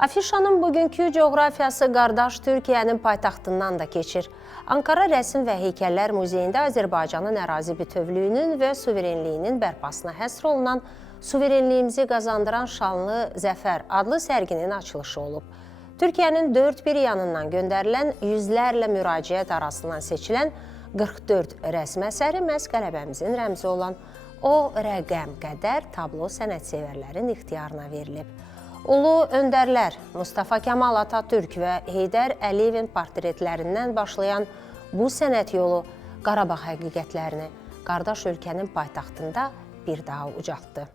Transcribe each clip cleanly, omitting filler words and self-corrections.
Afişanın bugünkü coğrafiyası qardaş Türkiyənin paytaxtından da keçir. Ankara Rəsm və Heykəllər Muzeyində Azərbaycanın ərazi bütövlüyünün və suverenliyinin bərpasına həsr olunan Suverenliyimizi qazandıran şanlı zəfər adlı sərginin açılışı olub. Türkiyənin dörd bir yanından göndərilən yüzlərlə müraciət arasından seçilən 44 rəsm əsəri məhz qələbəmizin rəmzi olan o rəqəm qədər tablo sənətsevərlərin ixtiyarına verilib. Ulu öndərlər Mustafa Kemal Atatürk və Heydər Əliyevin portretlərindən başlayan bu sənət yolu Qarabağ həqiqətlərini qardaş ölkənin paytaxtında bir daha ucaltdı.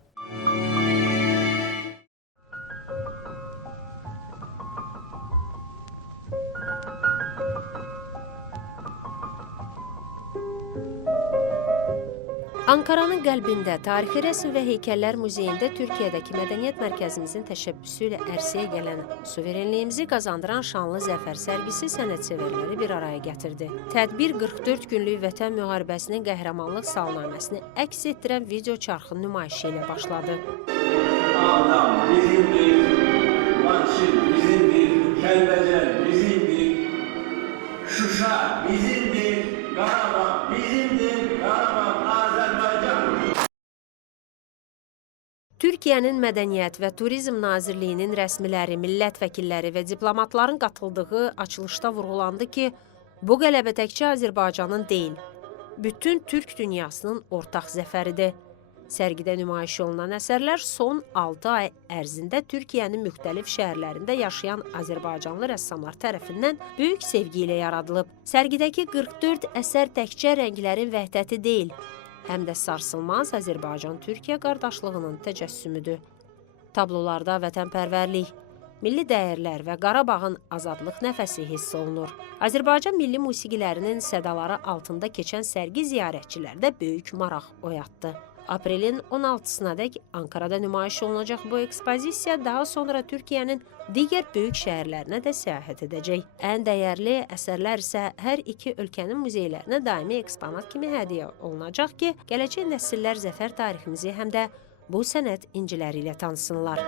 Ankaranın qəlbində Tarixi Rəsm və Heykəllər Muzeyində Türkiyədəki Mədəniyyət Mərkəzimizin təşəbbüsü ilə ərsəyə gələn Suverenliyimizi qazandıran şanlı zəfər sərgisi sənətsevərləri bir araya gətirdi. Tədbir 44 günlük Vətən müharibəsinin qəhrəmanlıq salnaməsini əks etdirən video çarxın nümayişi ilə başladı. Ağdam bizimdir, Laçın bizimdir, Kəlbəcər bizimdir, Şuşa bizimdir, Qarabağ bizimdir, Qarabağ Türkiyənin Mədəniyyət və Turizm Nazirliyinin rəsmiləri, millət vəkilləri və diplomatların qatıldığı açılışda vurğulandı ki, bu qələbə təkcə Azərbaycanın deyil, bütün Türk dünyasının ortaq zəfəridir. Sərgidə nümayiş olunan əsərlər son 6 ay ərzində Türkiyənin müxtəlif şəhərlərində yaşayan Azərbaycanlı rəssamlar tərəfindən böyük sevgi ilə yaradılıb. Sərgidəki 44 əsər təkcə rənglərin vəhdəti deyil, həm də sarsılmaz Azərbaycan-Türkiyə qardaşlığının təcəssümüdür. Tablolarda vətənpərvərlik, milli dəyərlər və Qarabağın azadlıq nəfəsi hiss olunur. Azərbaycan milli musiqilərinin sədaları altında keçən sərgi ziyarətçilərdə böyük maraq oyatdı. Aprelin 16-sınadək Ankarada nümayiş olunacaq bu ekspozisiya daha sonra Türkiyənin digər böyük şəhərlərinə də səyahət edəcək. Ən dəyərli əsərlər isə hər iki ölkənin muzeylərinə daimi eksponat kimi hədiyyə olunacaq ki, gələcək nəsillər zəfər tariximizi həm də bu sənət inciləri ilə tanısınlar.